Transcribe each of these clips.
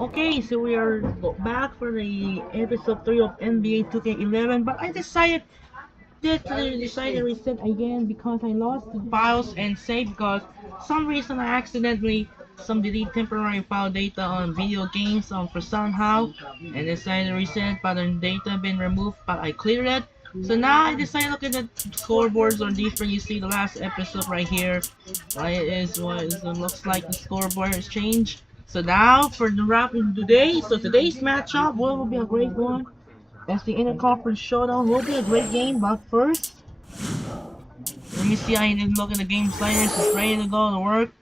Okay, so we are back for the episode 3 of NBA 2K11, but I decided to reset again because I lost the files and save because some reason I accidentally delete temporary file data on video games for somehow and decided to reset but the data been removed but I cleared it. So now I decided to look at the scoreboards are different. You see the last episode right here. Right, it looks like the scoreboard has changed. So now for the wrap in today, so today's matchup will be a great one. As the interconference showdown will be a great game, but first, let me see. I need to look at the game sliders. It's ready to go to work,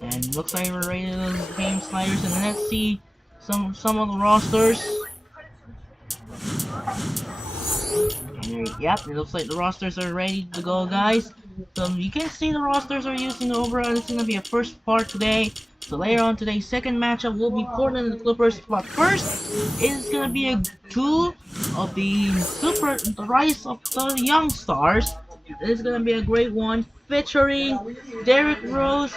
and looks like we're ready to go to the game sliders. And let's see some of the rosters. Yep, it looks like the rosters are ready to go, guys. So you can see the rosters are using the overall. It's gonna be a first part today. So later on today's second matchup will be Portland and the Clippers. But first, it's gonna be a two of the rise of the young stars. It's gonna be a great one featuring Derrick Rose,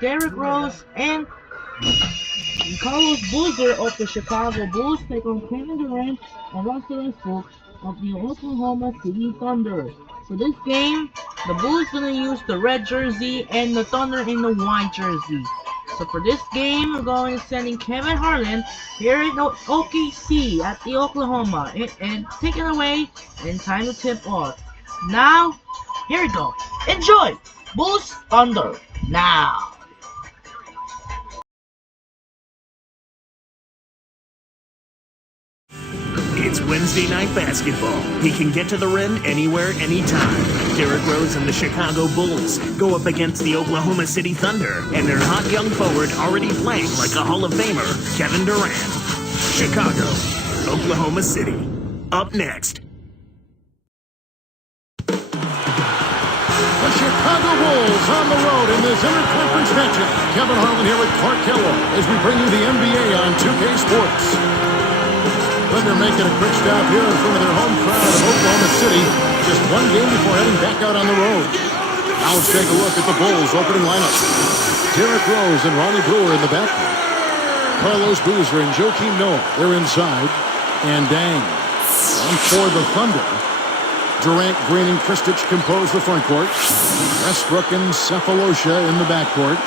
Derrick Rose, and Carlos Boozer of the Chicago Bulls take on Kevin Durant and Russell Westbrook of the Oklahoma City Thunder. For this game, the Bulls gonna use the red jersey and the Thunder in the white jersey. So for this game, we're going to sending Kevin Harlan here in OKC at the Oklahoma and take it away and time to tip off. Now, here we go. Enjoy! Bulls Thunder now. It's Wednesday night basketball. He can get to the rim anywhere, anytime. Derrick Rose and the Chicago Bulls go up against the Oklahoma City Thunder and their hot young forward already playing like a Hall of Famer, Kevin Durant. Chicago, Oklahoma City. Up next. The Chicago Bulls on the road in this interconference matchup. Kevin Harlan here with Clark Kellogg as we bring you the NBA on 2K Sports. Thunder making a quick stop here in front of their home crowd of Oklahoma City. Just one game before heading back out on the road. Now let's take a look at the Bulls' opening lineup. Derrick Rose and Ronnie Brewer in the backcourt. Carlos Boozer and Joakim Noah, they're inside. And Dang. And for the Thunder, Durant, Green, and Kristich compose the front court. Westbrook and Cephalosha in the backcourt.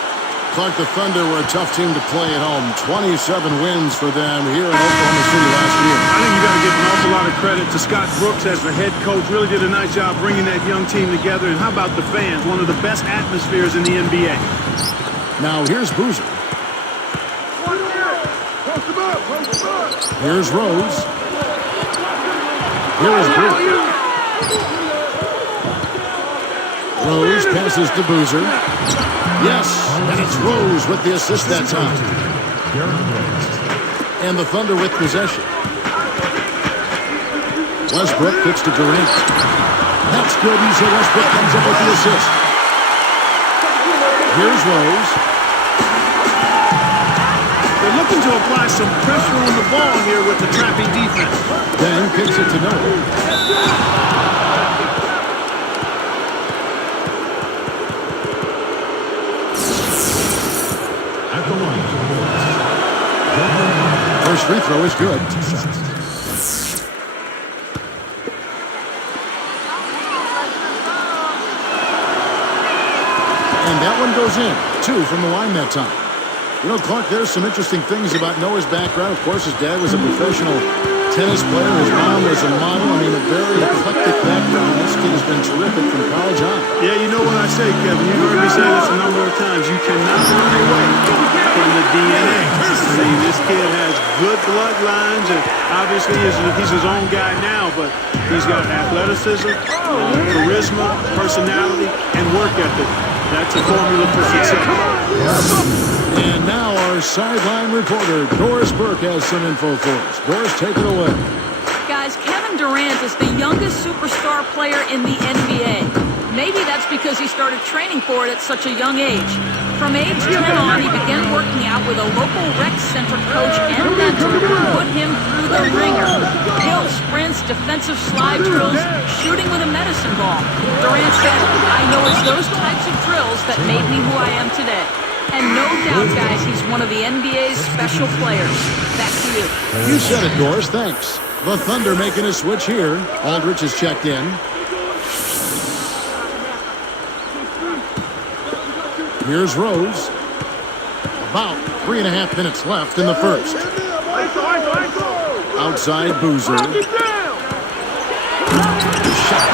Clark, the Thunder were a tough team to play at home. 27 wins for them here in Oklahoma City last year. I think you got to give an awful lot of credit to Scott Brooks as the head coach. Really did a nice job bringing that young team together. And how about the fans? One of the best atmospheres in the NBA. Now here's Boozer. Here's Rose. Here is Brewer. Rose passes to Boozer. Yes, and it's Rose with the assist that time. And the Thunder with possession. Westbrook kicks to Durant. That's good, and so Westbrook comes up with the assist. Here's Rose. They're looking to apply some pressure on the ball here with the trappy defense. Then kicks it to Noah. First free throw is good. And that one goes in. 2 from the line that time. You know, Clark, there's some interesting things about Noah's background. Of course, his dad was a professional tennis player. His mom was a model. I mean, a very eclectic background. This kid has been terrific from college on. Yeah, you know what I say, Kevin. You've heard me say this a number of times. You cannot run away from the DNA. I mean, this kid has good bloodlines, and obviously he's his own guy now, but he's got athleticism, charisma, personality, and work ethic. That's a formula for success. And now our sideline reporter, Doris Burke, has some info for us. Doris, take it away. Guys, Kevin Durant is the youngest superstar player in the NBA. Maybe that's because he started training for it at such a young age. From age 10 on, he began working out with a local rec center coach and mentor who put him through the ringer. Hill sprints, defensive slide drills, shooting with a medicine ball. Durant said, "I know it's those types of drills that made me who I am today." And no doubt, guys, he's one of the NBA's special players. Back to you. You said it, Doris. Thanks. The Thunder making a switch here. Aldridge is checked in. Here's Rose. About 3.5 minutes left in the first. Outside Boozer. Shot,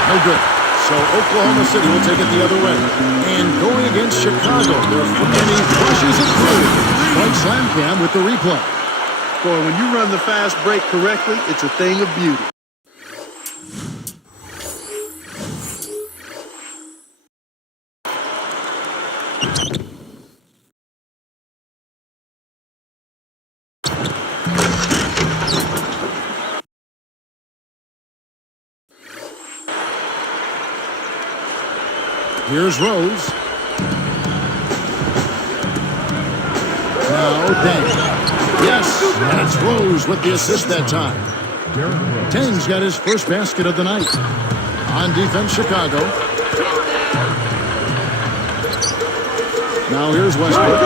no good. So Oklahoma City will take it the other way. And going against Chicago, and he flushes it through. Mike Slamcam with the replay. Boy, when you run the fast break correctly, it's a thing of beauty. Here's Rose. Now Deng. Yes, and it's Rose with the assist that time. Deng's got his first basket of the night. On defense, Chicago. Now here's Westbrook.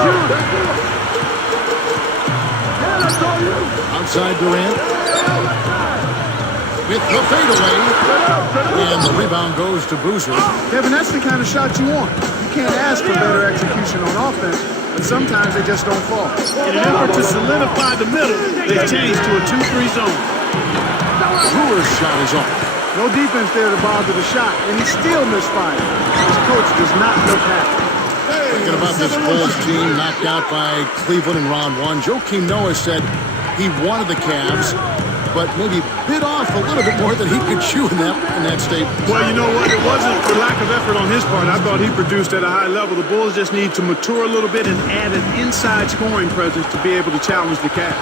Outside Durant. With the fadeaway. And the rebound goes to Boozer. Kevin, that's the kind of shot you want. You can't ask for better execution on offense, but sometimes they just don't fall. In an effort to solidify the middle, they've changed to a 2-3 zone. Brewer's shot is off. No defense there to bother the shot, and he still misfired. His coach does not look happy. Thinking about this Bulls team knocked out by Cleveland in round one, Joakim Noah said he wanted the Cavs, but maybe bit off a little bit more than he could chew in that statement. Well, you know what? It wasn't for lack of effort on his part. I thought he produced at a high level. The Bulls just need to mature a little bit and add an inside scoring presence to be able to challenge the Cavs.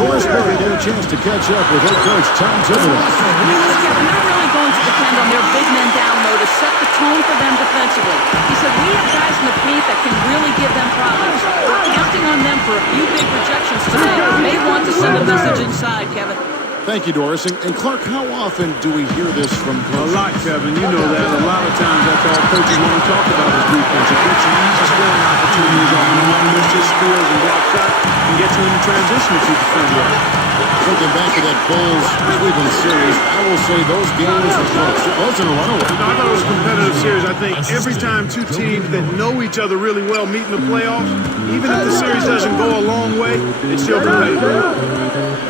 Westbrook get a chance to catch up with head coach Tom Thibodeau. You know what, Kevin? They're really going to depend on their big men down low to set the tone for them defensively. He said, we have guys in the paint that can really give them problems. We're counting on them for a few big rejections today. May want to send a message inside, Kevin. Thank you, Doris. And Clark, how often do we hear this from coaches? A lot, Kevin. You know that. A lot of times that's all coaches want to talk about is defense. It gets you easy scoring opportunities off of one miss just steals and block shots and get you into transition if you defend well. Looking back at that Bulls-Cleveland series, I will say those games were close. It wasn't a runaway. No, I thought it was a competitive series. I think every time two teams that know each other really well meet in the playoffs, even if the series doesn't go a long way, it's still competitive.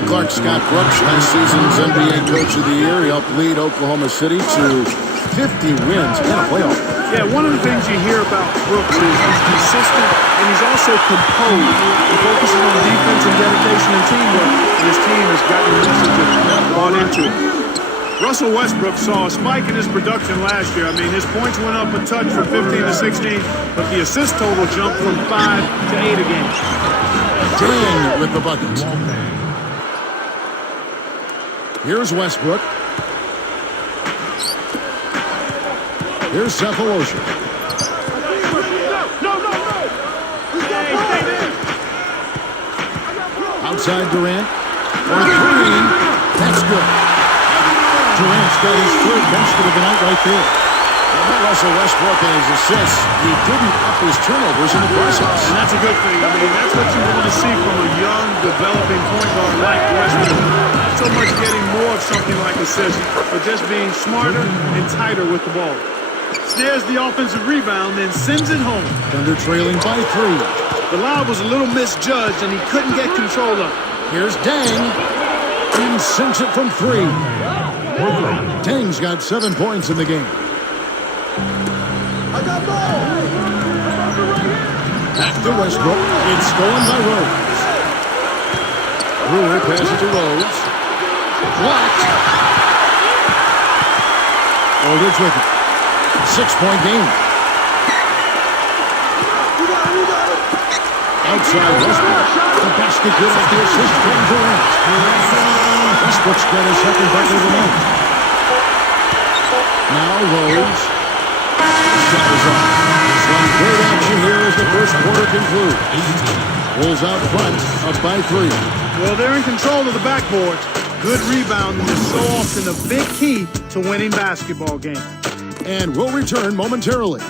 Clark Scott Brooks, last season's NBA Coach of the Year. He helped lead Oklahoma City to 50 wins and a playoff. Yeah, one of the things you hear about Brooks is he's consistent and he's also composed. He focuses on defense and dedication and teamwork, and his team has gotten the message bought into it. Russell Westbrook saw a spike in his production last year. I mean, his points went up a touch from 15 to 16, but the assist total jumped from 5 to 8 a game. Deng with the bucket. Here's Westbrook. Here's Cephalosha. Outside Durant. For three. That's good. Durant's got his third basket of the night right there. Well, Russell Westbrook and his assists, he didn't up his turnovers in the process. And that's a good thing. I mean, that's what you want to see from a young, developing point guard like Westbrook. Not so much getting more of something like assists, but just being smarter and tighter with the ball. Snares the offensive rebound, then sends it home. Thunder trailing by 3. The lob was a little misjudged, and he couldn't get control of it. Here's Deng. And sinks it from 3. Deng's got 7 points in the game. Back to Westbrook. It's stolen by Rose. Brewer passes to Rose. Blocked. Aldridge with it. 6-point game. Outside Westbrook. The basket good off the assist from Durant. Westbrook's got his second bucket of the night. Now Rose. Shot is off. Some great action here as the first quarter concludes. Bulls out front, up by 3. Well, they're in control of the backboards. Good rebounding is so often a big key to winning basketball games. And we'll return momentarily.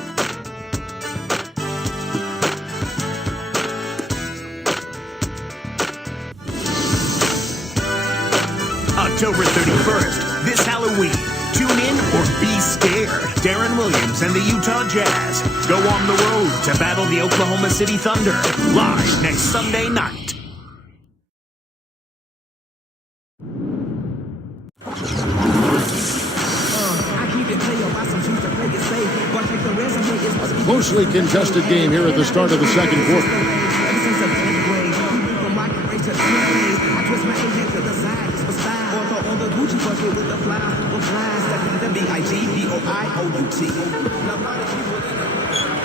October 31st, this Halloween. Tune in or be scared. Darren Williams and the Utah Jazz go on the road to battle the Oklahoma City Thunder live next Sunday night. A closely contested game here at the start of the second quarter.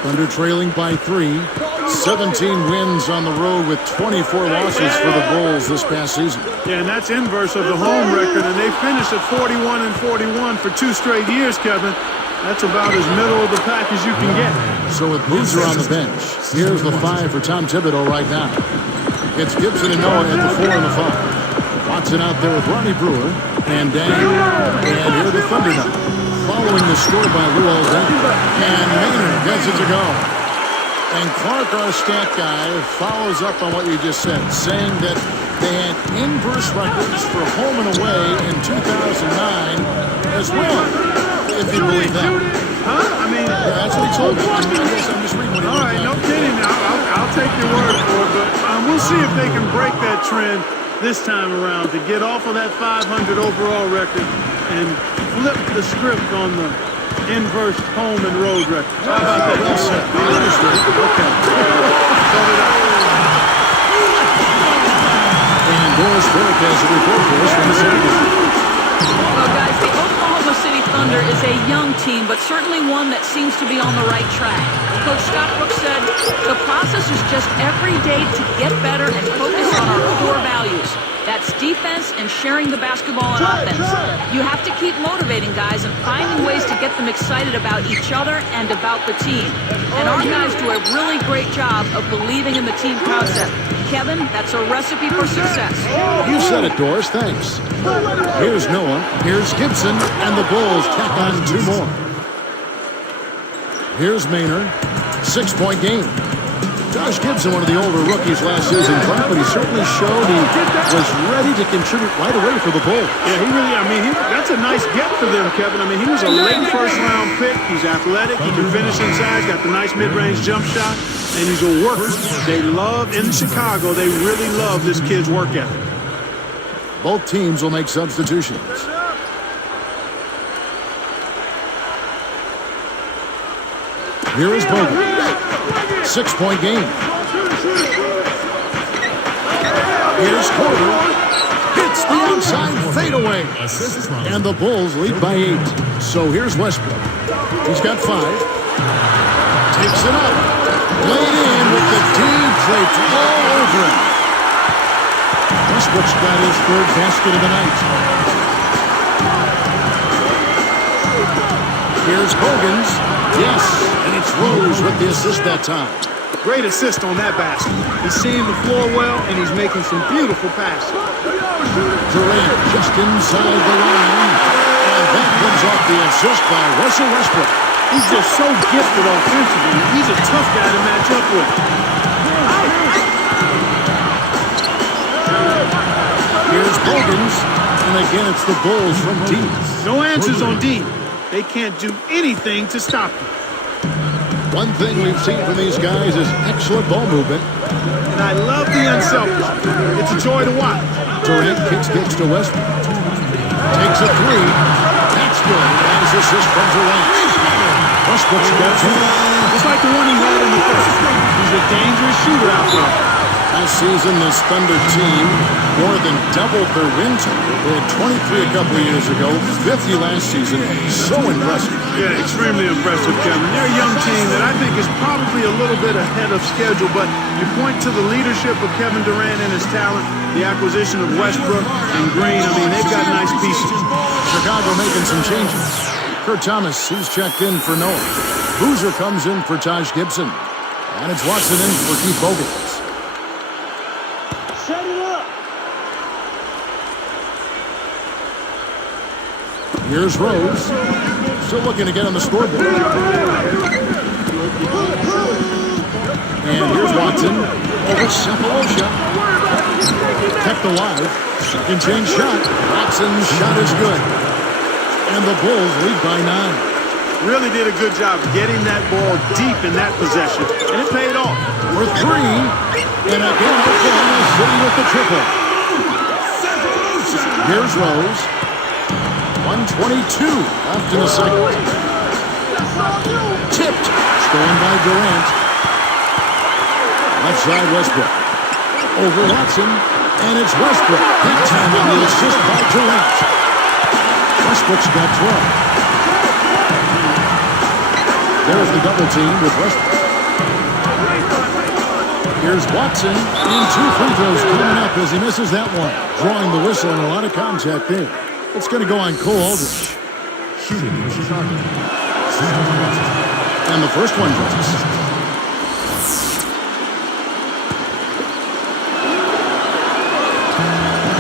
Thunder trailing by 3. 17 wins on the road with 24 losses for the Bulls this past season. Yeah, and that's inverse of the home record, and they finished at 41-41 for 2 straight years, Kevin. That's about as middle of the pack as you can get. So with Boozer on the bench, here's the 5 for Tom Thibodeau right now. It's Gibson and Noah at the 4 and the 5. Watson out there with Ronnie Brewer and Dang. And here the Thunder now. Following the score by Luol Deng. And Maynard gets it to go. And Clark, our stat guy, follows up on what you just said, saying that they had inverse records for home and away in 2009 as well, if you believe that. Huh? I mean, That's what he told me. I guess I'm just reading what he all right, no kidding. I'll take your word for it, but we'll see if they can break that trend this time around to get off of that 500 overall record and flip the script on the inverse home and road record. How about that? Well said. Okay. Set it up. And Doris Burke has a report for us from the city. Well, guys, the Oklahoma City Thunder is a young team, but certainly one that seems to be on the right track. Coach Scott Brooks said, the process is just every day to get better and focus on our core values. That's defense and sharing the basketball and offense. You have to keep motivating guys and finding ways to get them excited about each other and about the team. And our guys do a really great job of believing in the team concept. Kevin, that's a recipe for success. You said it, Doris. Thanks. Here's Noah. Here's Gibson. And the Bulls tack on 2 more. Here's Maynard. 6-point game. Josh Gibson, one of the older rookies last season, but he certainly showed he was ready to contribute right away for the Bulls. Yeah, he really, that's a nice get for them, Kevin. I mean, he was a late first-round pick. He's athletic. He can finish inside. He's got the nice mid-range jump shot, and he's a worker. They love, in Chicago, they really love this kid's work ethic. Both teams will make substitutions. Here is Bogut. 6-point game. Here's Porter. Hits the outside fadeaway. And the Bulls lead by 8. So here's Westbrook. He's got 5. Takes it up. Laid in with the deep plate all over it. Westbrook's got his 3rd basket of the night. Here's Hogan's. Yes, and it's Rose with the assist that time. Great assist on that basket. He's seeing the floor well, and he's making some beautiful passes. Durant just inside the line, and that comes off the assist by Russell Westbrook. He's just so gifted offensively. He's a tough guy to match up with. Here's Bogans, and again it's the Bulls from deep. No answers on D. They can't do anything to stop him. One thing we've seen from these guys is excellent ball movement. And I love the unselfishness. It's a joy to watch. Durant kicks to Westbrook. Takes a 3. That's good. And his assist from Durant. Westbrook's got 2. Just like the one he had in the first. He's a dangerous shooter out there. Last season, this Thunder team more than doubled their win total. They had 23 a couple of years ago, 50 last season. So impressive. Yeah, extremely impressive, Kevin. They're a young team that I think is probably a little bit ahead of schedule, but you point to the leadership of Kevin Durant and his talent, the acquisition of Westbrook and Green. I mean, they've got nice pieces. Chicago making some changes. Kurt Thomas, he's checked in for Noah. Boozer comes in for Taj Gibson. And it's Watson in for Keith Bogans. Set it up. Here's Rose. Still looking to get on the scoreboard. And here's Watson over Cephalosha. Kept the wide. Second chance shot. Watson's shot is good. And the Bulls lead by 9. Really did a good job getting that ball deep in that possession, and it paid off. For 3. And again, Oklahoma City with the triple. Here's Rose. 1:22 left in the second. Tipped. Stolen by Durant. Left side Westbrook. Over Watson. And it's Westbrook. Big time on the assist by Durant. Westbrook's got 12. There's the double team with Westbrook. Here's Watson. And 2 free throws coming up as he misses that one. Drawing the whistle and a lot of contact there. It's going to go on Cole Aldrich. Shooting in Chicago. And the first one goes.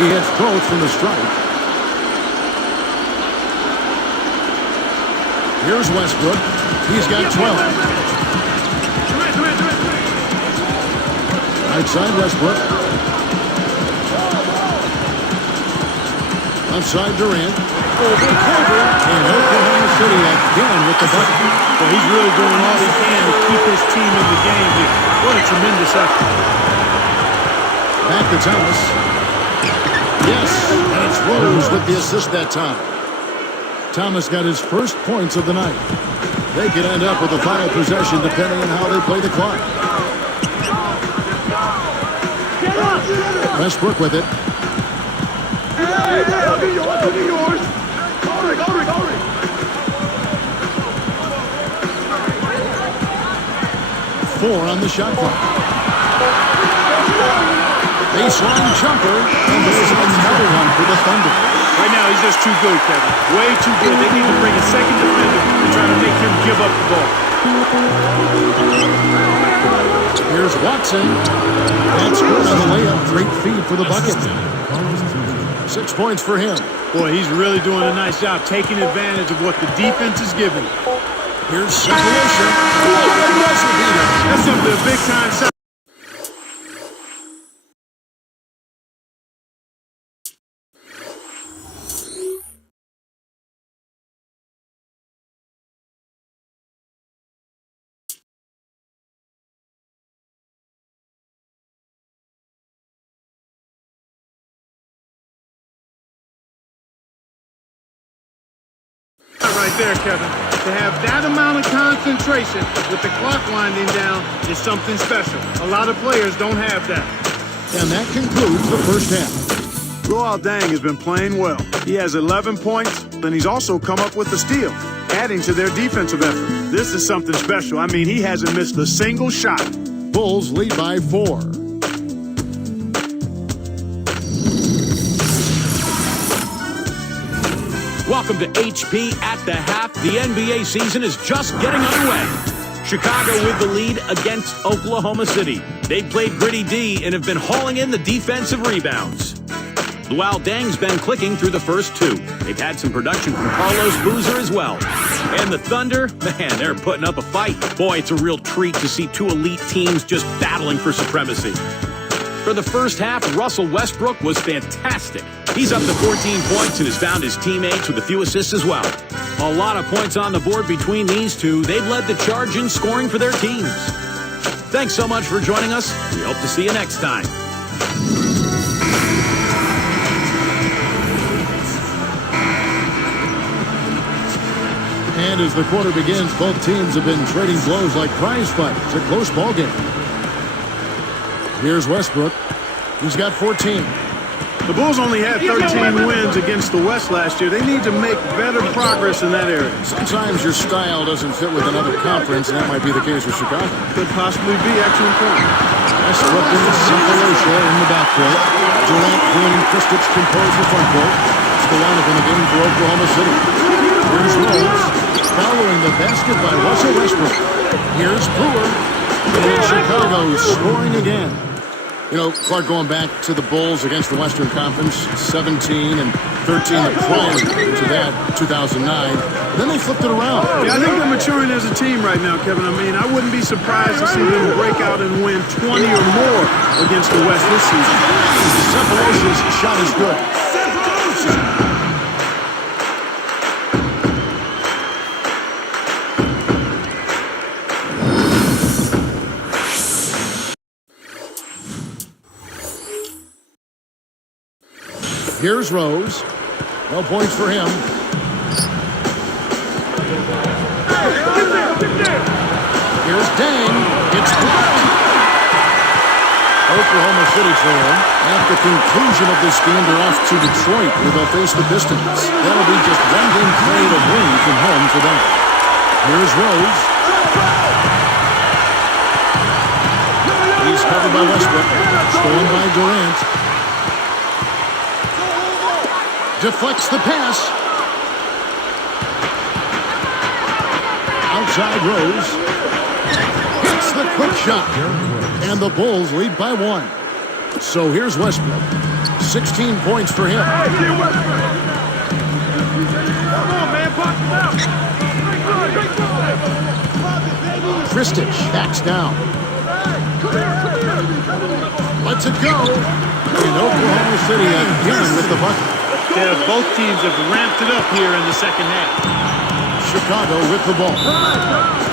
He hits both from the strike. Here's Westbrook. He's got 12. Right side Westbrook. Left side Durant. Over Culver. And Oklahoma City again with the bucket. Well, he's really doing all he can to keep his team in the game here. What a tremendous effort. Back to Thomas. Yes, and it's Rose with the assist that time. Thomas got his first points of the night. They could end up with a final possession depending on how they play the clock. Westbrook with it. I'll be yours. Go. 4 on the shot clock. Baseline jumper, and this is another one for the Thunder. Right now, he's just too good, Kevin. Way too good. They need to bring a second defender and try to make him give up the ball. Here's Watson. That's good on the layup. Great feed for the bucket. 6 points for him. Boy, he's really doing a nice job taking advantage of what the defense is giving. Here's separation. That's simply a big-time shot. Right there, Kevin. To have that amount of concentration with the clock winding down is something special. A lot of players don't have that. And that concludes the first half. Luol Deng has been playing well. He has 11 points, and he's also come up with a steal, adding to their defensive effort. This is something special. I mean, he hasn't missed a single shot. Bulls lead by 4. Welcome to HP at the half. The NBA season is just getting underway. Chicago with the lead against Oklahoma City. They've played gritty D and have been hauling in the defensive rebounds. Luol Deng's been clicking through the first 2. They've had some production from Carlos Boozer as well. And the Thunder, man, they're putting up a fight. Boy, it's a real treat to see 2 elite teams just battling for supremacy. For the first half, Russell Westbrook was fantastic. He's up to 14 points and has found his teammates with a few assists as well. A lot of points on the board between these two. They've led the charge in scoring for their teams. Thanks so much for joining us. We hope to see you next time. And as the quarter begins, both teams have been trading blows like prize fights. It's a close ball game. Here's Westbrook. He's got 14. The Bulls only had 13 wins against the West last year. They need to make better progress in that area. Sometimes your style doesn't fit with another conference, and that might be the case with Chicago. Could possibly be excellent point. Westbrook and Separation in the backcourt. Durant, Green, and Kristich compose the front court. It's the lineup in the game for Oklahoma City. Here's Rose, following the basket by Russell Westbrook. Here's Brewer. And Chicago scoring again. You know, Clark, going back to the Bulls against the Western Conference, 17 and 13 the prior to that, 2009. Then they flipped it around. Yeah, I think they're maturing as a team right now, Kevin. I mean, I wouldn't be surprised to see them break out and win 20 or more against the West this season. Cephalos's shot is good. Here's Rose. No points for him. Here's Dang. It's blocked. Oklahoma City trail. At the conclusion of this game, they're off to Detroit, where they'll face the Pistons. That'll be just one game played away from home for them. Here's Rose. He's covered by Westbrook. Stolen by Durant. Deflects the pass. Outside Rose. Hits the quick shot. And the Bulls lead by 1. So here's Westbrook. 16 points for him. Kristich backs down. Lets it go. And Oklahoma City again with the bucket. Yeah, both teams have ramped it up here in the second half. Chicago with the ball.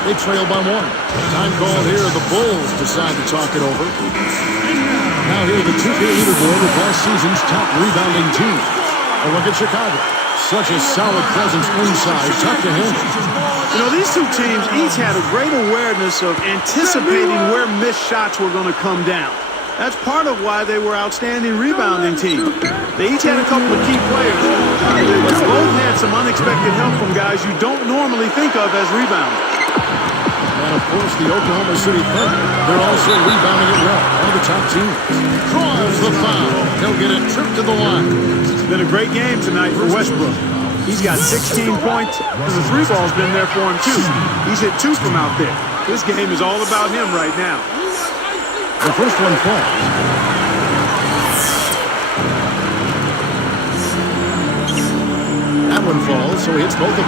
They trail by 1. Time called here. The Bulls decide to talk it over. Now here the 2K leaderboard with last season's top rebounding team. A look at Chicago. Such a solid presence inside. Tough to handle. You know, these two teams each had a great awareness of anticipating where missed shots were going to come down. That's part of why they were outstanding rebounding team. They each had a couple of key players, but both had some unexpected help from guys you don't normally think of as rebounders. And of course, the Oklahoma City Thunder, they're also rebounding it well. One of the top teams. Draws the foul. He'll get a trip to the line. It's been a great game tonight for Westbrook. He's got 16 points, and the three ball's been there for him too. He's hit 2 from out there. This game is all about him right now. The first one falls. That one falls, so he hits both of them.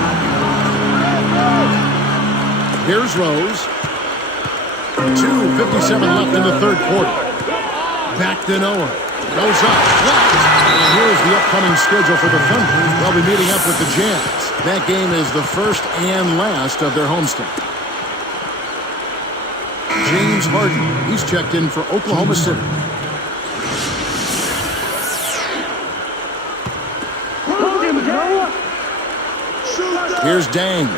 Here's Rose. 2:57 left in the third quarter. Back to Noah. Goes up. Blocked. And here's the upcoming schedule for the Thunder. They'll be meeting up with the Jazz. That game is the first and last of their homestand. James Harden, he's checked in for Oklahoma City. Here's Dang.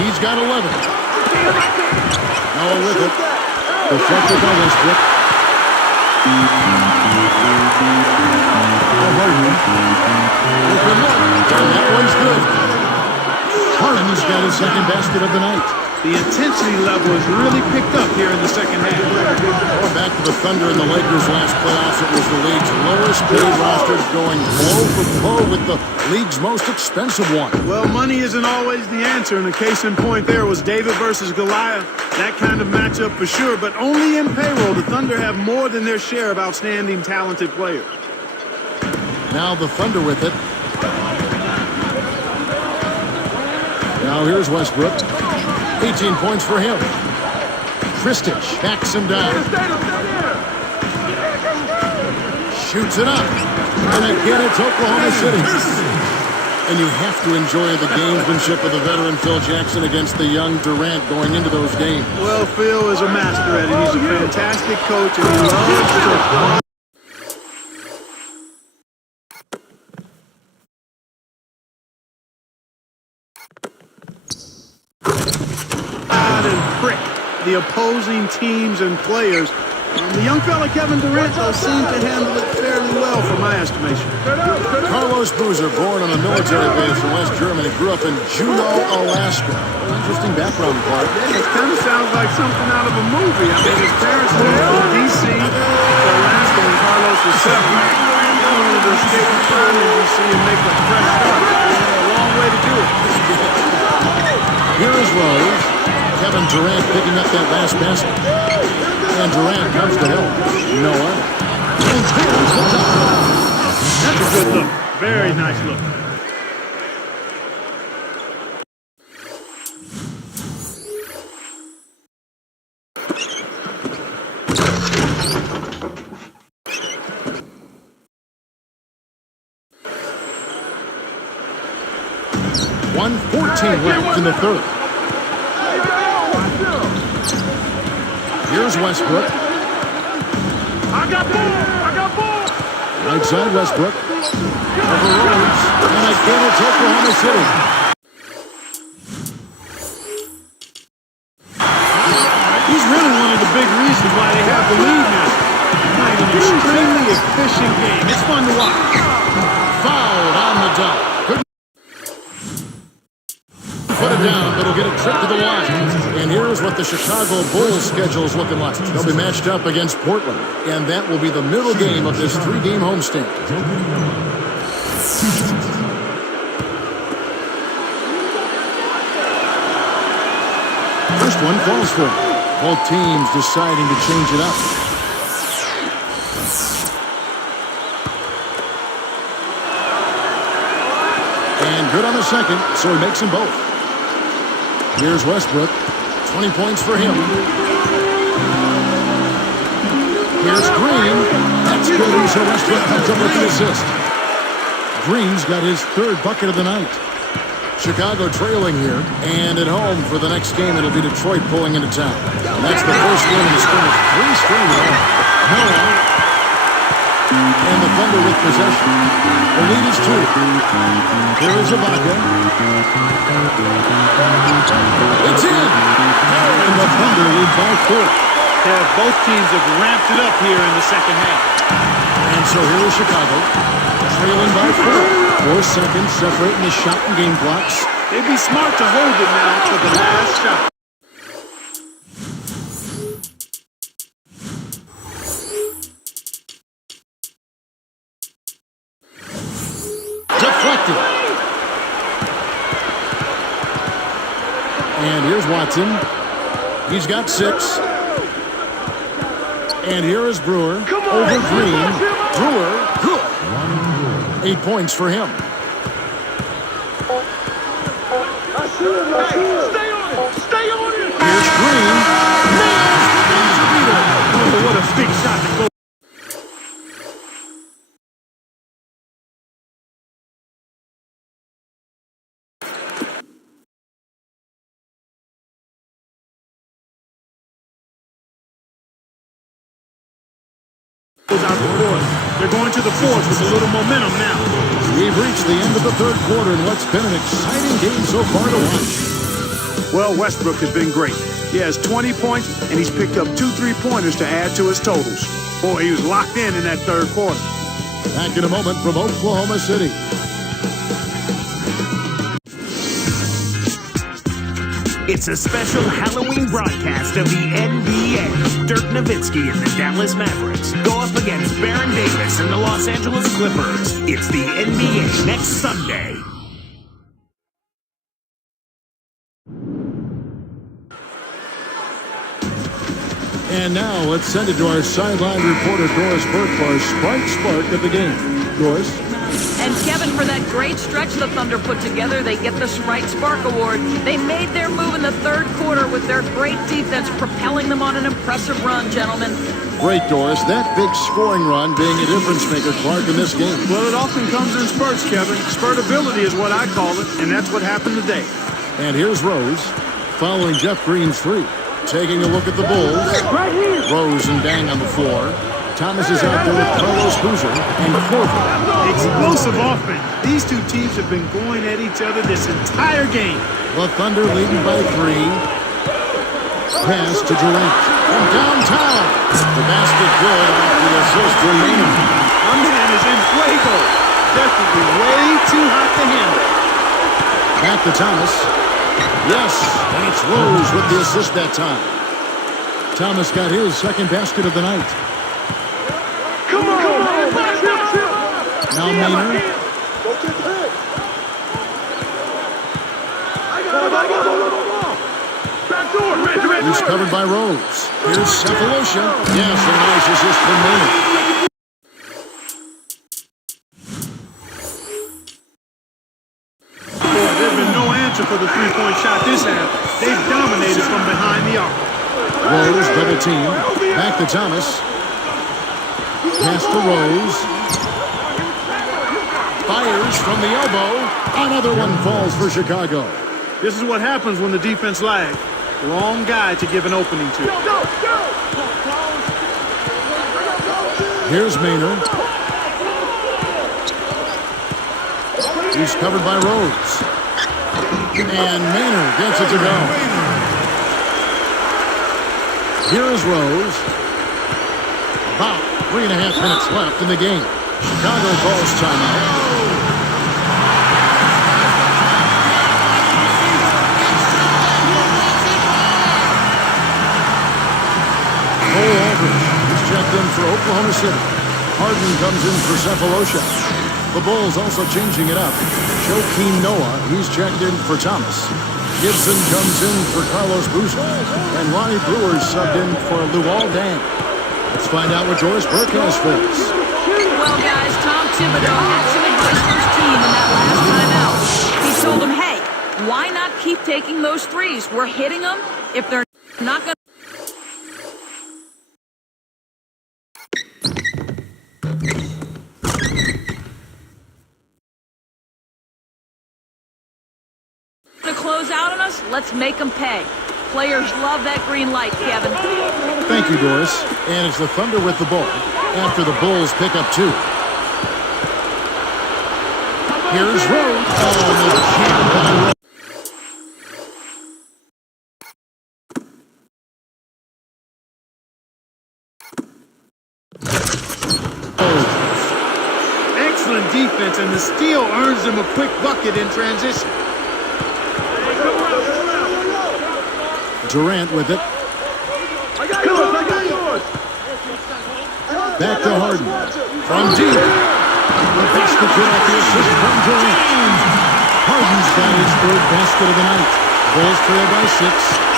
He's got 11. Noah with it. Deflected by Westbrook. Harden. Open look. And that one's good. Harden's got his second basket of the night. The intensity level has really picked up here in the second half. Going back to the Thunder and the Lakers last playoffs, it was the league's lowest paid roster, going blow for blow with the league's most expensive one. Well, money isn't always the answer, and the case in point there was David versus Goliath. That kind of matchup for sure, but only in payroll. The Thunder have more than their share of outstanding, talented players. Now the Thunder with it. Now here's Westbrook. 18 points for him. Kristich backs him down. Shoots it up. And again, it's Oklahoma City. And you have to enjoy the gamesmanship of the veteran Phil Jackson against the young Durant going into those games. Well, Phil is a master at it. He's a fantastic coach, and he loves to the opposing teams and players. The young fella Kevin Durant, though, seemed to handle it fairly well from my estimation. Carlos Boozer, born on a military base in West Germany, grew up in Juneau, Alaska. Interesting background, Clark. It kind of sounds like something out of a movie. I mean, his parents moved from D.C. to Alaska when Carlos was 7. He wanted to escape from crime in D.C. and make a fresh start. A long way to do it. Here is Rose. Kevin Durant picking up that last basket. And Durant comes to help. Noah. And here's the dunk. That's a good look. Very nice look. Left in the third. Here's Westbrook. I got ball. Right side Westbrook. Over Rose. And again it's Oklahoma City. He's really one of the big reasons why they have the lead now. Playing an extremely efficient game. It's fun to watch. Fouled on the dunk. Put it down, but he'll get a trip to the line. And here's what the Chicago Bulls schedule is looking like. They'll be matched up against Portland, and that will be the middle game of this 3-game homestand. First one falls for him. Both teams deciding to change it up. And good on the second, so he makes them both. Here's Westbrook. 20 points for him. Here's Green. That's good. So Westbrook comes up with the assist. Green's got his third bucket of the night. Chicago trailing here. And at home for the next game, it'll be Detroit pulling into town. And that's the first win in the scrimmage. 3 straight at home. Noah. And the Thunder with possession. The lead is 2. Here is Ibaka. It's in. And the Thunder lead by 4. Yeah, both teams have ramped it up here in the second half. And so here is Chicago, trailing by 4. 4 seconds separating the shot and game clocks. They'd be smart to hold it now for the last shot. Deflected. And here's Watson. He's got 6. And here is Brewer over Green. Brewer, good. 8 points for him. Stay on it. Here's Green. Nails the leader. Oh, what a big shot to go. Out the fourth. They're going to the fourth with a little momentum now. We've reached the end of the third quarter in what's been an exciting game so far to watch. Well, Westbrook has been great. He has 20 points, and he's picked up 2 3-pointers to add to his totals. Boy, he was locked in that third quarter. Back in a moment from Oklahoma City. It's a special Halloween broadcast of the NBA. Dirk Nowitzki and the Dallas Mavericks go up against Baron Davis and the Los Angeles Clippers. It's the NBA next Sunday. And now let's send it to our sideline reporter, Doris Burke, for our spark of the game. Doris? And Kevin, for that great stretch the Thunder put together, they get the Sprite Spark Award. They made their move in the third quarter with their great defense, propelling them on an impressive run, gentlemen. Great, Doris. That big scoring run being a difference maker, Clark, in this game. Well, it often comes in spurts, Kevin. Spurtability is what I call it, and that's what happened today. And here's Rose, following Jeff Green's 3. Taking a look at the Bulls. Rose and Dang on the floor. Thomas is out there with Carlos Boozer and Korver. Explosive offense. These two teams have been going at each other this entire game. The Thunder leading by 3. Pass to Durant. From downtown. The basket good off the assist remaining. My man is in fuego. Definitely way too hot to handle. Back to Thomas. Yes, and it's Rose with the assist that time. Thomas got his second basket of the night. Come on. Now Maynard. Don't get hit. I got it. Back He's covered by Rose. Here's Cephalosha. Yes, a nice assist from Maynard. There's been no answer for the three-point shot this half. They've dominated from behind the arc. Rose double team. Back to Thomas. Pass to Rose. Fires from the elbow. Another one falls for Chicago. This is what happens when the defense lags. Wrong guy to give an opening to. Here's Maynard. He's covered by Rose. And Maynard gets it to go. Here is Rose. About 3.5 minutes left in the game. Chicago calls timeout. Cole Aldridge is checked in for Oklahoma City. Harden comes in for Cephalosha. The Bulls also changing it up. Joakim Noah, he's checked in for Thomas. Gibson comes in for Carlos Boozer. And Ronnie Brewer's subbed in for Luol Deng. Let's find out what Doris Burke has for us. Well, guys, Tom Thibodeau had some advice for his team in that last timeout. He told them, hey, why not keep taking those threes? We're hitting them. If they're not going to close out on us, let's make them pay. Players love that green light, Kevin. Thank you, Doris. And it's the Thunder with the ball after the Bulls pick up 2. Here's Rose. Oh, the jam by Rose. Excellent defense, and the steal earns them a quick bucket in transition. Durant with it. I got yours. Back to Harden. From deep. The basket hit off the assist from Durant. Harden's got his 3rd basket of the night. Bulls trail by 6.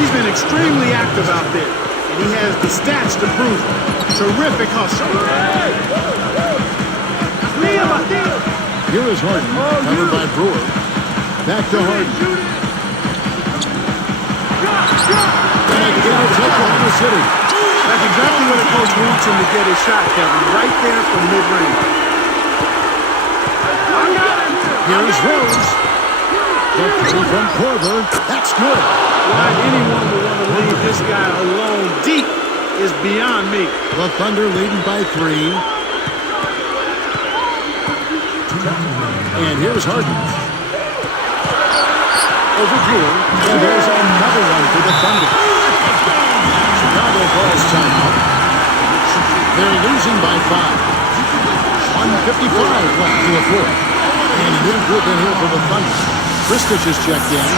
He's been extremely active out there, and he has the stats to prove it. Terrific hustle. Here is Harden, covered by Brewer. Back to Harden. And again, it's Oklahoma City. That's exactly what a coach wants him to get his shot, Kevin, right there from mid-range. Here is Rose. The three from Korver. That's good. Why anyone would want to leave this guy alone deep is beyond me. The Thunder leading by 3. And here's Harden. Over Brewer. And there's another one for the Thunder. Chicago calls timeout. They're losing by 5. 1:55 left to the 4th. And a new group in here for the Thunder. Kristich is checked in.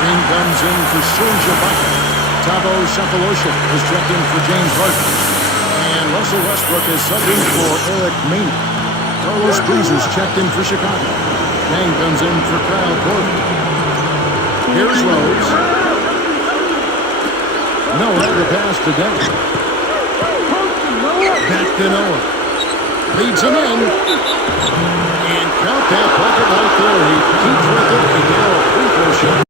Green comes in for Serge Ibaka. Thabo Cephalosha is checked in for James Harden. And Russell Westbrook is subbed in for Eric Maynard. Carlos Boozer's checked in for Chicago. Deng comes in for Kyle Korver. Here's Rose. Noah, the pass to Deng. Back to Noah. Leads him in. And count that bucket right there. He keeps with it. He got a free throw shot.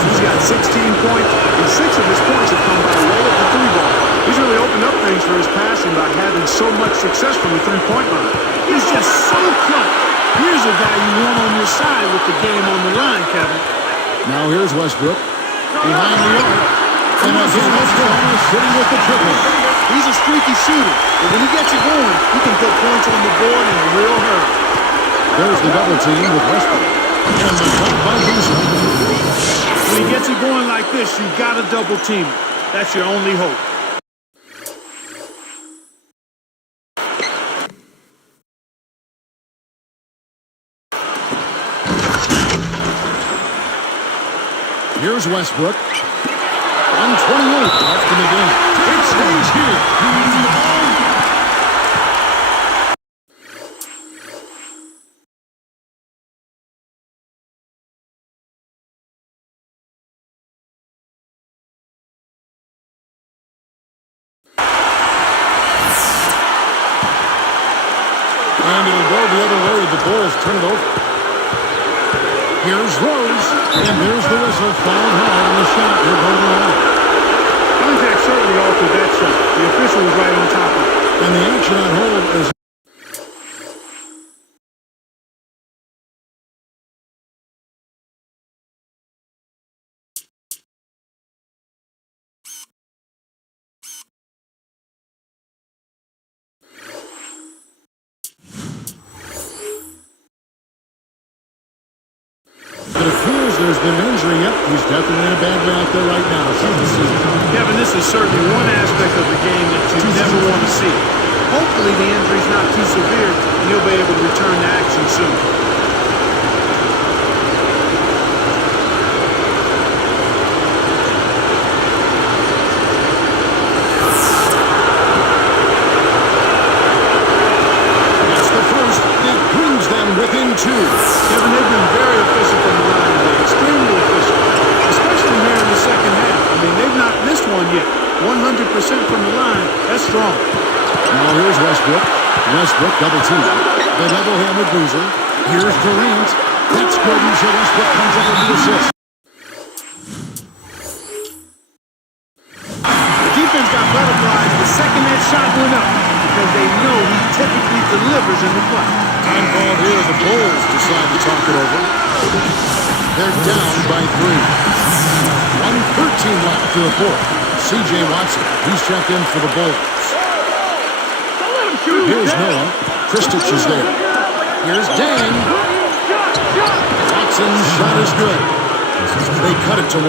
He's got 16 points, and 6 of his points have come by way of the 3-ball. He's really opened up things for his passing by having so much success from the 3-point line. He's just so clutch. Here's a guy you want on your side with the game on the line, Kevin. Now here's Westbrook. Behind the arc. And again, Oklahoma City with the triple. He's a streaky shooter, but when he gets it going, he can put points on the board in a real hurry. There's the double team with Westbrook. And the dunk by Boozer. When he gets it going like this, you got to double team him. That's your only hope. Here's Westbrook. 128 left in the game. It stays here. And it'll go the other way. The Bulls turn it over. Here's Rose. And there's the whistle. Fouled hard on the shot. They're going on. Contact certainly altered that shot. The official was right on top of it. And the action on hold is... It appears there's been an injury. Yep, he's definitely in a bad way out there right now. Kevin, this is certainly one aspect of the game that you never want to see. Hopefully the injury's not too severe and he'll be able to return to action soon. That's the first. It brings them within two. Kevin, they've been very efficient from the line today, extremely efficient, especially here in the second half. I mean, they've not missed one yet. 100% from the line, that's strong. Now here's Westbrook. Westbrook double team. They level him with Boozer. Here's Durant. That's good. And so Westbrook comes up with the assist. The defense got butterflies the second that shot went up because they know he typically delivers in the clutch. Time called here. The Bulls decide to talk it over. They're down by 3. 1:13 left to the fourth. C.J. Watson. He's checked in for the Bulls. Here's Noah. Kristich is there. Here's Dan. Watson's shot is good. They cut it to 1.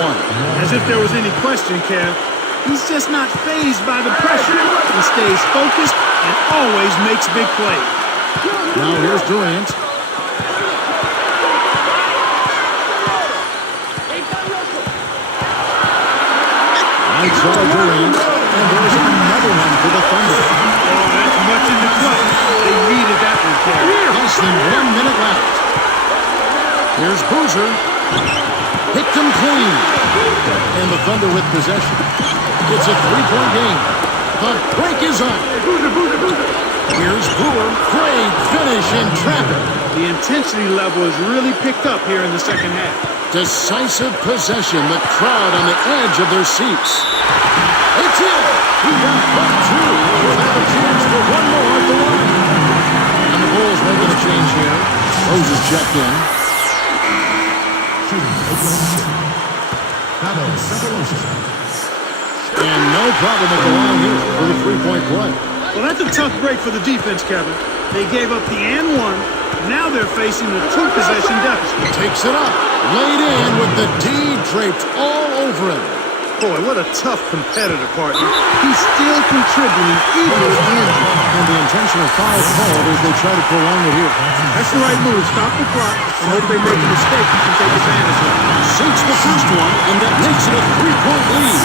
As if there was any question, Kev. He's just not fazed by the pressure. He stays focused and always makes big plays. Now here's Durant. Lights on Durant. And there's another one for the Thunder. Oh, that's much in the clutch. They needed that one, Kev. Less than 1 minute left. Here's Boozer. Picked him clean. And the Thunder with possession. It's a 3-point game. The break is up. Here's Brewer. Great finish in traffic. The intensity level has really picked up here in the second half. Decisive possession. The crowd on the edge of their seats. It's in. He got but 2. We'll have a chance for one more at the line. And the Bulls making a change here. Rose is checked in. And no problem at the line here for the 3-point play. Well, that's a tough break for the defense, Kevin. They gave up the and one. Now they're facing a 2-possession deficit. Takes it up. Laid in with the D draped all over him. Boy, what a tough competitor, partner. He's still contributing even with the injury. And the intentional foul called as they try to prolong it here. That's the right move. Stop the clock and hope they make a mistake you can take advantage of. Sinks the first one, and that makes it a 3-point lead.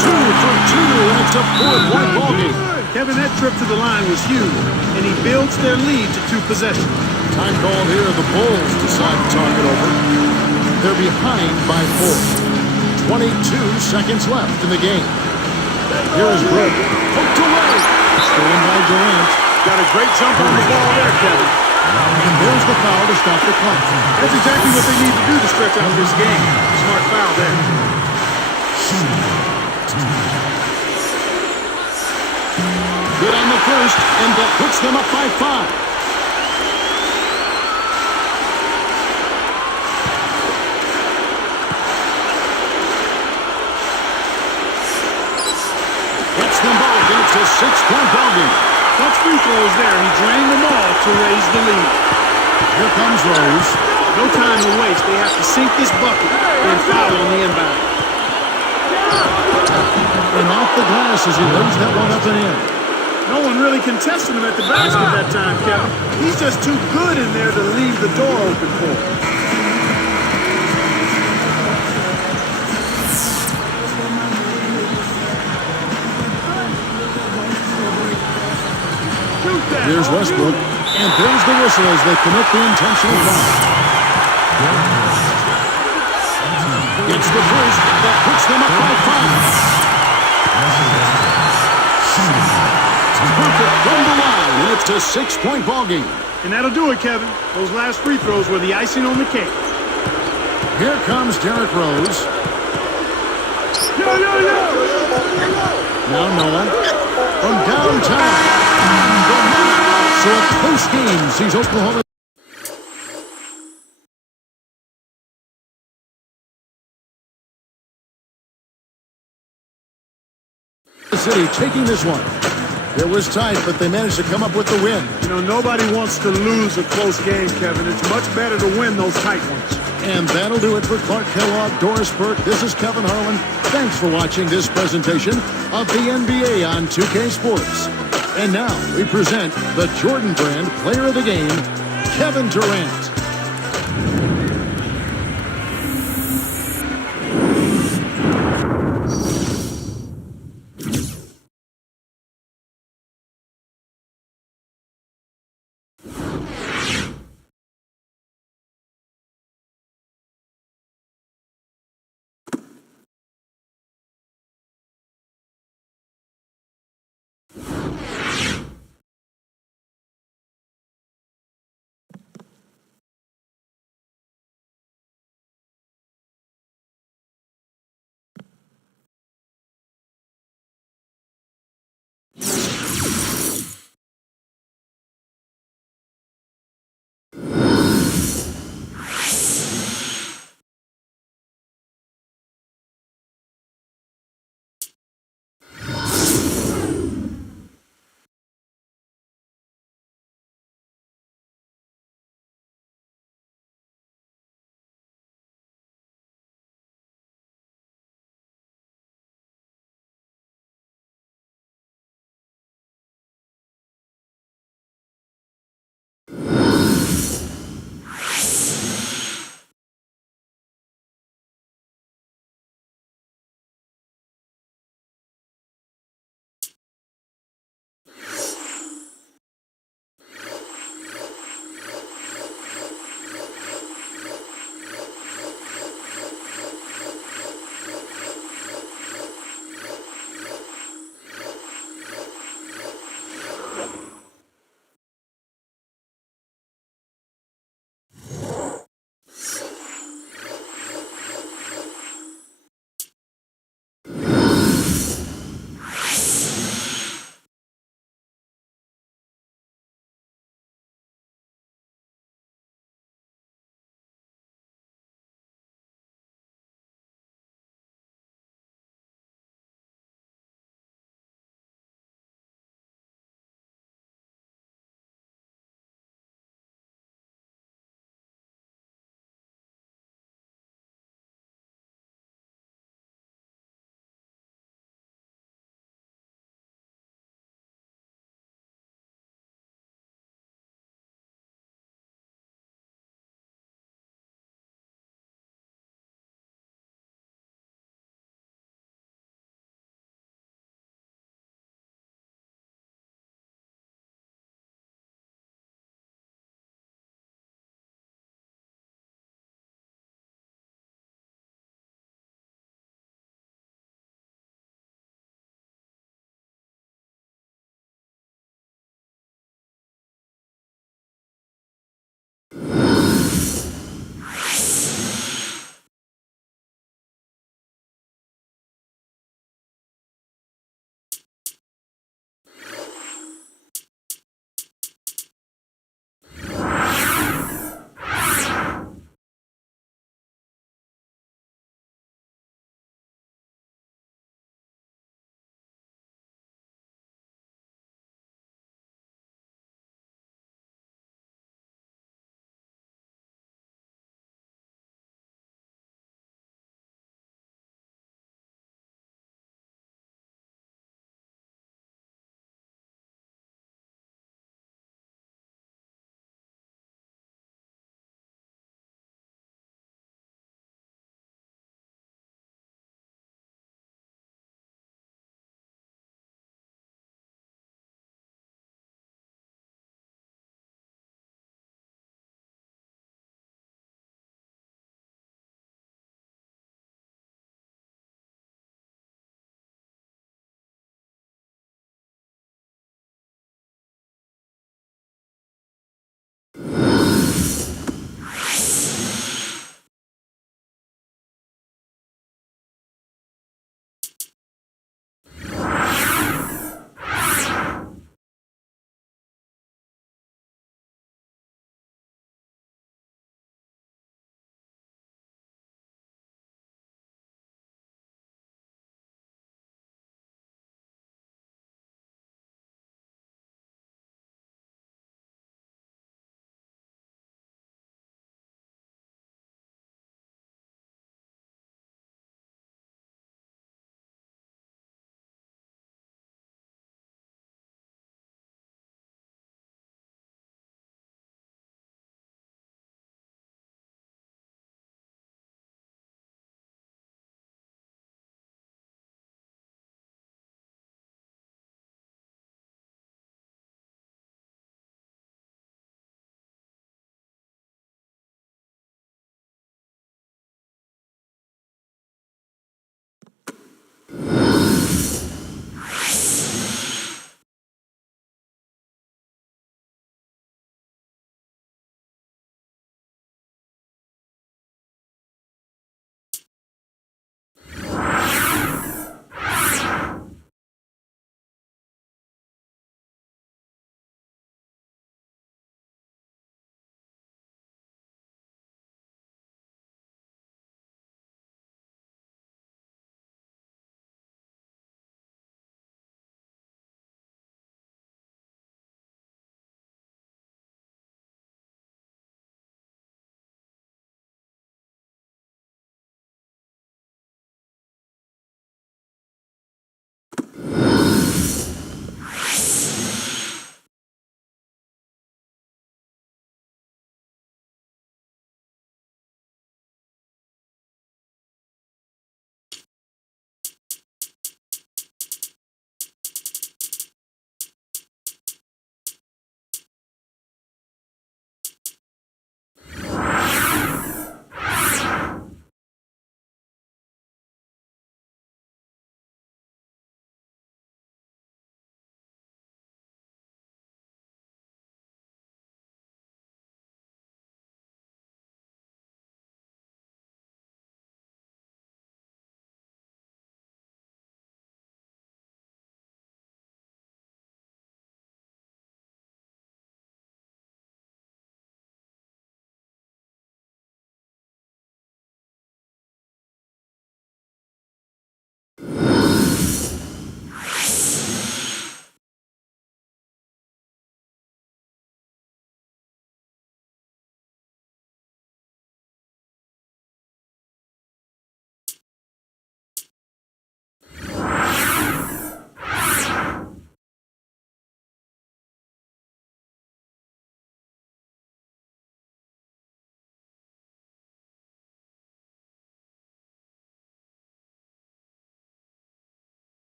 2 for 2, and it's a 4-point ballgame. Kevin, that trip to the line was huge, and he builds their lead to 2 possessions. Time called here. The Bulls decide to talk it over. They're behind by 4. 22 seconds left in the game. Here is Brewer. Poked away. Stolen by Durant. Got a great jump on the ball there, Kevin. And there's the foul to stop the clock. That's exactly what they need to do to stretch out this game. Smart foul there. Good on the first, and that puts them up by 5. Gets them both, and it's a 6-point ballgame. Clutch free throws there. He drained them all to raise the lead. Here comes Rose. No time to waste. They have to sink this bucket and foul on the inbound. And off the glass as he lays that one up and in. No one really contested him at the basket that time, Kevin. He's just too good in there to leave the door open for him. Here's Westbrook, and there's the whistle as they commit the intentional foul. It's the first that puts them up by 5. Perfect from the line, and it's a 6-point ball game. And that'll do it, Kevin. Those last free throws were the icing on the cake. Here comes Derrick Rose. Now Noah from downtown. So a close game sees Oklahoma City taking this one. It was tight, but they managed to come up with the win. You know, nobody wants to lose a close game, Kevin. It's much better to win those tight ones. And that'll do it for Clark Kellogg, Doris Burke. This is Kevin Harlan. Thanks for watching this presentation of the NBA on 2K Sports. And now we present the Jordan Brand Player of the Game, Kevin Durant.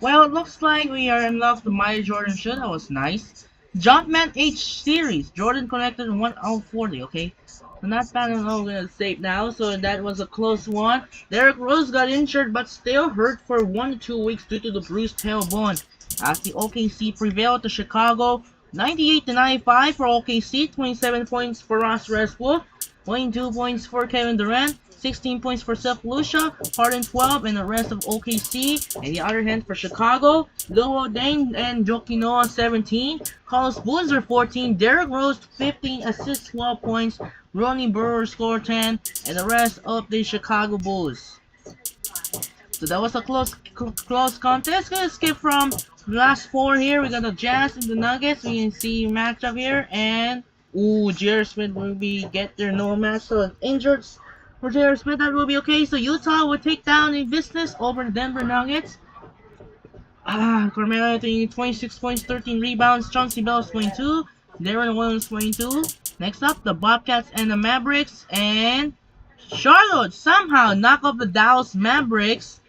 Well, it looks like we are in love with the Mighty Jordan shoe. That was nice. Jumpman H series. Jordan connected 1 out of 40, okay? So not bad at all, we're gonna save now. So that was a close one. Derrick Rose got injured but still hurt for 1 to 2 weeks due to the bruised tailbone. As the OKC prevailed to Chicago 98 to 95 for OKC, 27 points for Ross Westbrook, 22 points for Kevin Durant, 16 points for Seth Lucia, Harden 12, and the rest of OKC. And the other hand for Chicago, Luol Deng and Joakim Noah 17, Carlos Boozer 14, Derrick Rose 15, assists 12 points, Ronnie Brewer scored 10, and the rest of the Chicago Bulls. So that was a close contest. Gonna skip from the last 4 here. We got the Jazz and the Nuggets. We can see matchup here, and J.R. Smith will get their no match, so injured for J.R. Smith. That will be okay. So Utah will take down the business over the Denver Nuggets. Carmelo Anthony 26 points, 13 rebounds. Chauncey Billups 22. Darren Williams 22. Next up, the Bobcats and the Mavericks, and Charlotte somehow knock off the Dallas Mavericks.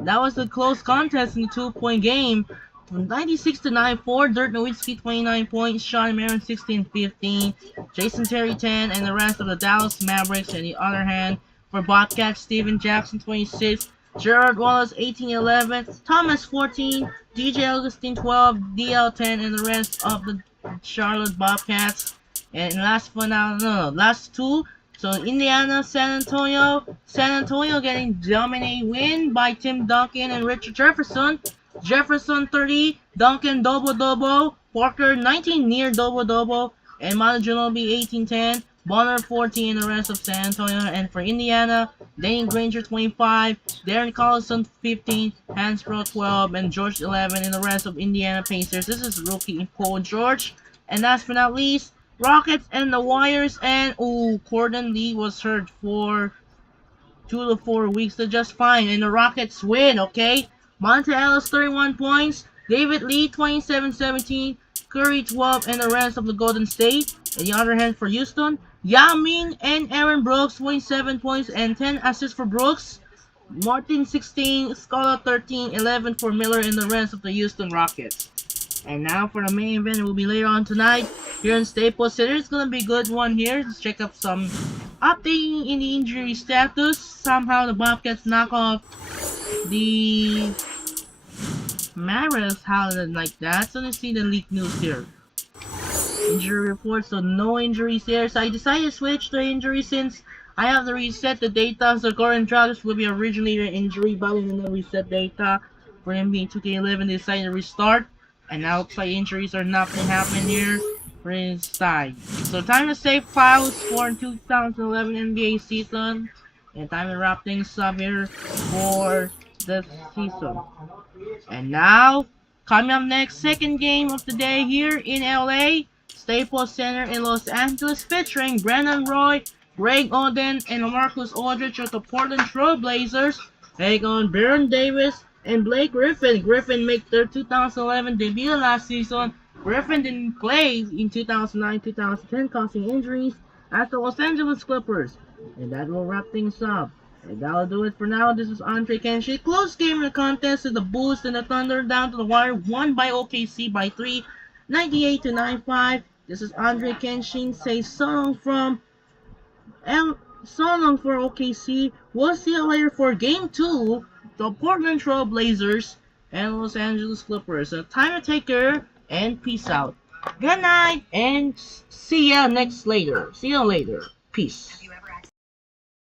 That was a close contest in the 2-point game. From 96 to 94, Dirk Nowitzki 29 points, Sean Marion 16-15, Jason Terry 10, and the rest of the Dallas Mavericks. On the other hand, for Bobcats, Steven Jackson 26, Gerard Wallace 18-11, Thomas 14, DJ Augustine 12, DL 10, and the rest of the Charlotte Bobcats. And last two. So Indiana, San Antonio getting dominated win by Tim Duncan and Richard Jefferson. Jefferson 30, Duncan double-double, Parker 19 near double-double, and Manu Ginobili 18-10, Bonner 14, and the rest of San Antonio. And for Indiana, Danny Granger 25, Darren Collison 15, Hansbrough 12, and George 11, and the rest of Indiana Pacers. This is rookie Paul George. And last but not least, Rockets and the Warriors, and Gordon Lee was hurt for 2 to 4 weeks. They're just fine, and the Rockets win, okay? Monta Ellis 31 points, David Lee 27-17, Curry 12, and the rest of the Golden State. On the other hand for Houston, Yao Ming and Aaron Brooks 27 points and 10 assists for Brooks. Martin 16, Scala 13, 11 for Miller, and the rest of the Houston Rockets. And now for the main event, it will be later on tonight here in Staples Center. It's gonna be a good one here. Let's check up some updating in the injury status. Somehow the Bobcats knock off the Mavericks. How did it like that? So let's see the leak news here. Injury report, so no injuries here. So I decided to switch the injury since I have to reset the data. So Goran Dragic will be originally the injury button and then reset data. For NBA 2K11, they decided to restart. And now looks like injuries are not going to happen here for his side. So time to save files for 2011 NBA season. And time to wrap things up here for the season. And now, coming up next, second game of the day here in LA. Staples Center in Los Angeles, featuring Brandon Roy, Greg Oden, and Marcus Aldridge of the Portland Trail Blazers. Take on Baron Davis and Blake Griffin. Griffin made their 2011 debut last season. Griffin didn't play in 2009-2010, causing injuries at the Los Angeles Clippers. And that will wrap things up. And that'll do it for now. This is Andre Kenshi. Close game in the contest with the Bulls and the Thunder down to the wire. Won by OKC by 3, 98 to 95. This is Andre Kenshin. Say so long from so long for OKC. We'll see you later for game 2. The Portland Trail Blazers and Los Angeles Clippers. So time to take care and peace out. Good night and see you later. Peace.